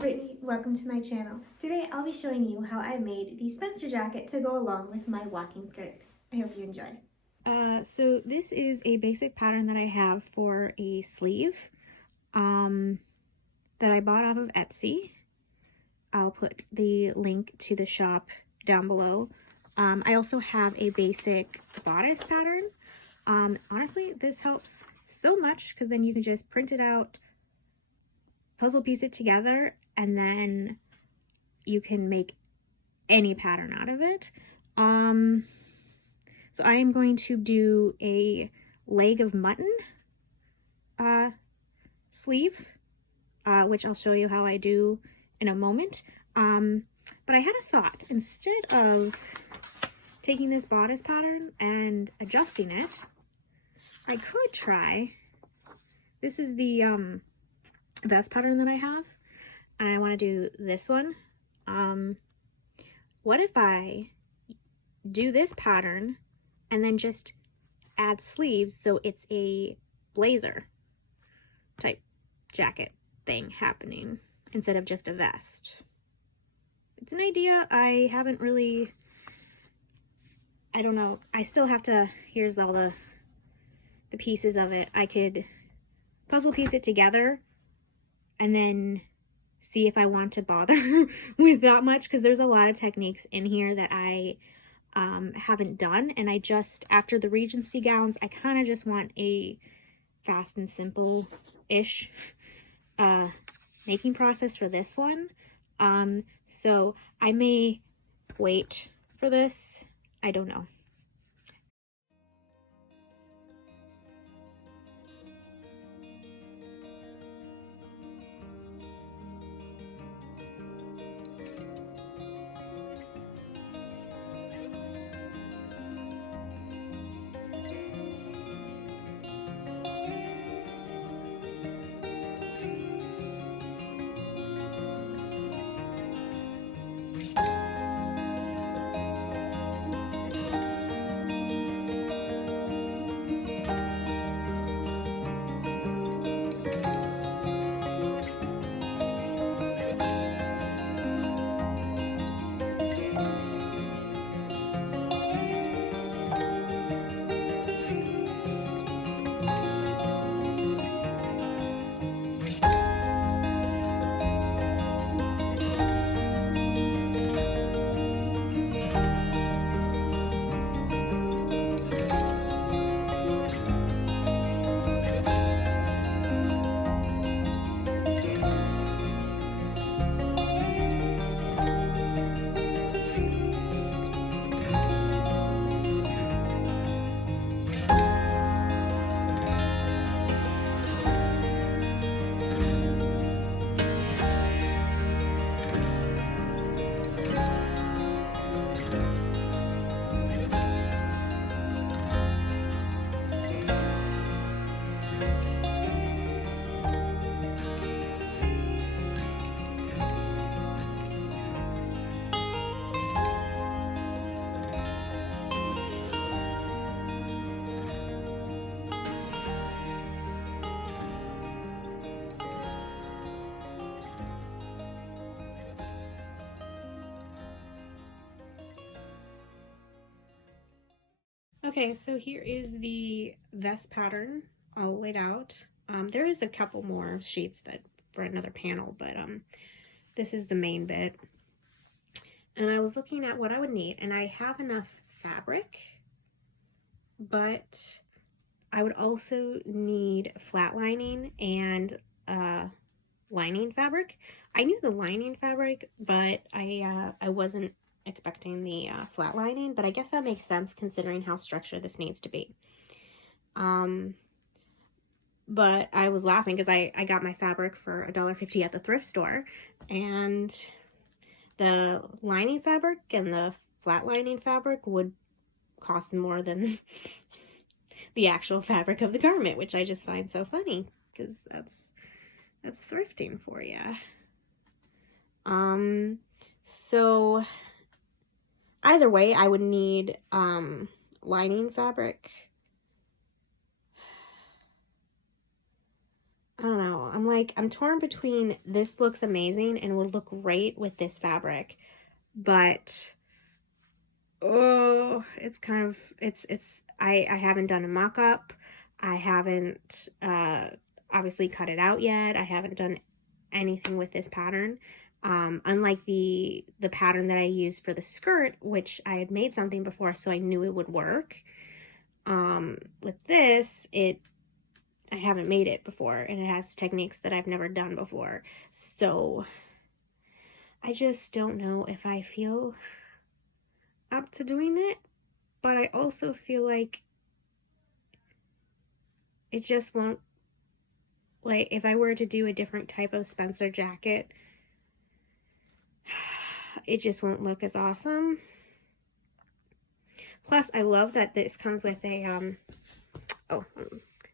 Brittany, welcome to my channel. Today I'll be showing you how I made the Spencer jacket to go along with my walking skirt. I hope you enjoy. So this is a basic pattern that I have for a sleeve that I bought off of Etsy. I'll put the link to the shop down below. I also have a basic bodice pattern. Honestly, this helps so much because then you can just print it out, puzzle piece it together, and then you can make any pattern out of it. So I am going to do a leg of mutton sleeve, which I'll show you how I do in a moment. But I had a thought. Instead of taking this bodice pattern and adjusting it, I could try, this is the vest pattern that I have, and I want to do this one. What if I do this pattern and then just add sleeves so it's a blazer type jacket thing happening instead of just a vest? It's an idea. I haven't really, I don't know. I still have to, here's all the pieces of it. I could puzzle piece it together and then see if I want to bother with that much, because there's a lot of techniques in here that I haven't done, and I just, after the Regency gowns, I kind of just want a fast and simple-ish making process for this one. So I may wait for this. I don't know. Okay, so here is the vest pattern all laid out. There is a couple more sheets that for another panel, but this is the main bit. And I was looking at what I would need, and I have enough fabric, but I would also need flat lining and lining fabric. I knew the lining fabric, but I wasn't expecting the flat lining, but I guess that makes sense considering how structured this needs to be. But I was laughing because I got my fabric for $1.50 at the thrift store, and the lining fabric and the flat lining fabric would cost more than the actual fabric of the garment, which I just find so funny because that's thrifting for you. So either way, I would need lining fabric. I don't know. I'm torn between this looks amazing and would look great with this fabric, but oh, it's kind of, I haven't done a mock-up. I haven't obviously cut it out yet. I haven't done anything with this pattern. Unlike the pattern that I used for the skirt, which I had made something before, so I knew it would work. With this, I haven't made it before, and it has techniques that I've never done before. So I just don't know if I feel up to doing it, but I also feel like it just won't, like, if I were to do a different type of Spencer jacket, it just won't look as awesome. Plus, I love that this comes with a,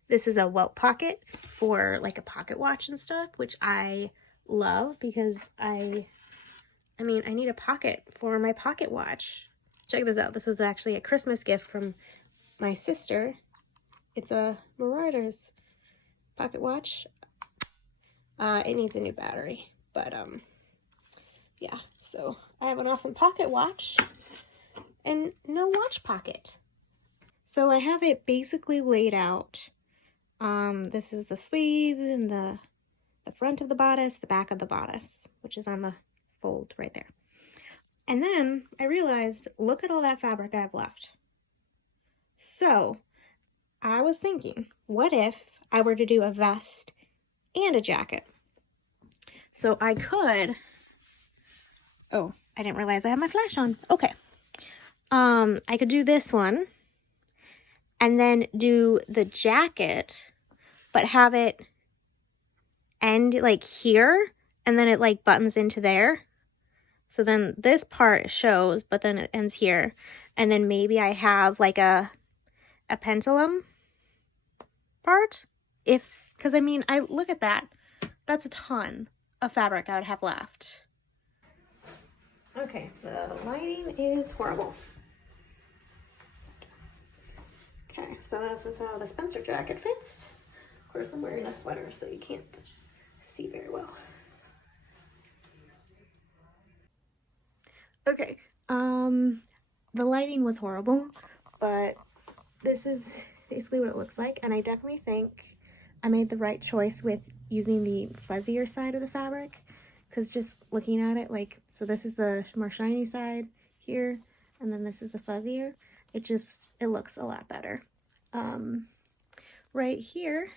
this is a welt pocket for like a pocket watch and stuff, which I love because I need a pocket for my pocket watch. Check this out. This was actually a Christmas gift from my sister. It's a Marauders pocket watch. It needs a new battery, but yeah, so I have an awesome pocket watch and no watch pocket. So I have it basically laid out. This is the sleeve and the front of the bodice, the back of the bodice, which is on the fold right there. And then I realized, look at all that fabric I have left. So I was thinking, what if I were to do a vest and a jacket? So I could, oh, I didn't realize I had my flash on. Okay. I could do this one and then do the jacket, but have it end like here, and then it like buttons into there. So then this part shows, but then it ends here. And then maybe I have like a pendulum part. Because I mean, I look at that. That's a ton of fabric I would have left. Okay, the lighting is horrible. Okay, so this is how the Spencer jacket fits. Of course, I'm wearing a sweater, so you can't see very well. Okay, the lighting was horrible, but this is basically what it looks like, and I definitely think I made the right choice with using the fuzzier side of the fabric, because just looking at it, like, so this is the more shiny side here, and then this is the fuzzier. It looks a lot better. Right here,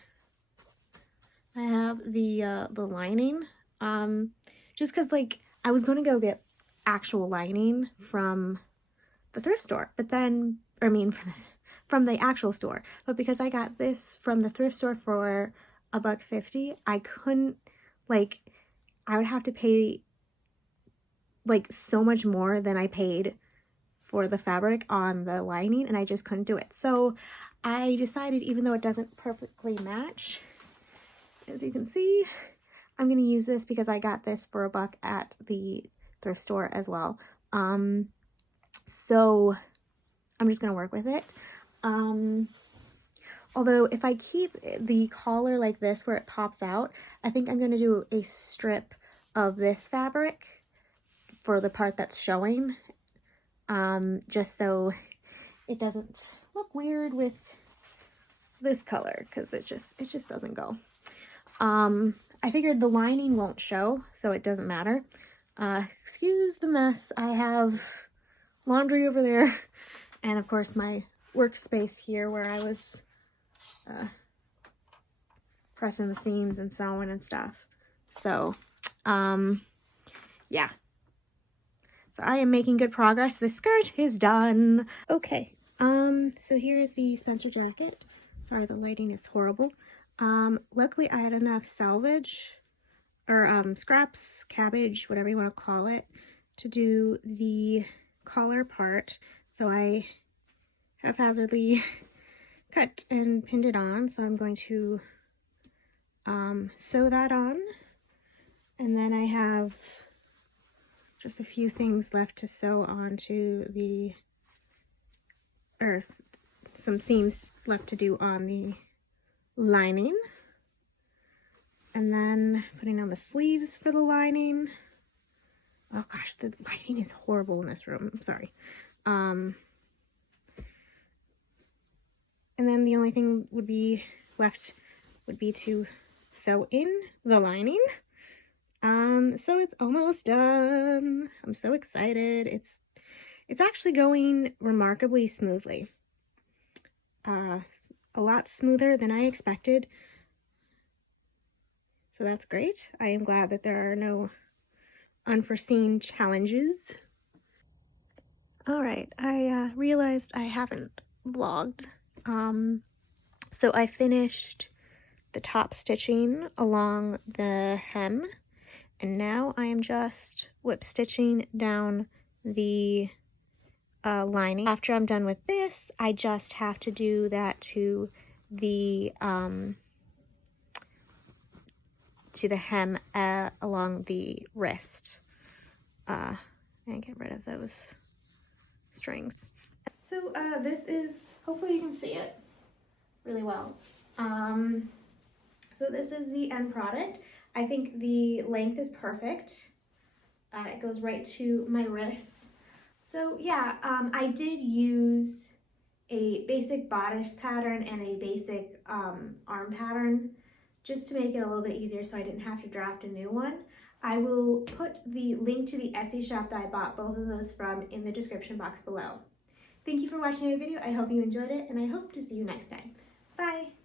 I have the lining, just because, like, I was going to go get actual lining from the thrift store, but then, from the actual store, but because I got this from the thrift store for $1.50, I couldn't, like, I would have to pay like so much more than I paid for the fabric on the lining, and I just couldn't do it. So I decided, even though it doesn't perfectly match, as you can see, I'm going to use this because I got this for $1 at the thrift store as well. So I'm just going to work with it. Although if I keep the collar like this where it pops out, I think I'm going to do a strip of this fabric for the part that's showing, just so it doesn't look weird with this color, because it just doesn't go. I figured the lining won't show, so it doesn't matter. Excuse the mess. I have laundry over there, and of course my workspace here where I was pressing the seams and sewing and stuff. So yeah, so I am making good progress. The skirt is done. Okay, so here's the Spencer jacket. Sorry, the lighting is horrible. Luckily I had enough salvage or scraps, cabbage, whatever you want to call it, to do the collar part. So I haphazardly cut and pinned it on. So I'm going to sew that on, and then I have just a few things left to sew onto the, or some seams left to do on the lining. And then putting on the sleeves for the lining. Oh gosh, the lighting is horrible in this room. I'm sorry. And then the only thing would be left would be to sew in the lining. So it's almost done. I'm so excited. It's actually going remarkably smoothly. A lot smoother than I expected. So that's great. I am glad that there are no unforeseen challenges. All right, I realized I haven't vlogged. So I finished the top stitching along the hem, and now I am just whip stitching down the lining. After I'm done with this, I just have to do that to the hem along the wrist, and get rid of those strings. So this is, hopefully you can see it really well. So this is the end product. I think the length is perfect. It goes right to my wrist. So yeah, I did use a basic bodice pattern and a basic arm pattern just to make it a little bit easier so I didn't have to draft a new one. I will put the link to the Etsy shop that I bought both of those from in the description box below. Thank you for watching my video. I hope you enjoyed it, and I hope to see you next time. Bye!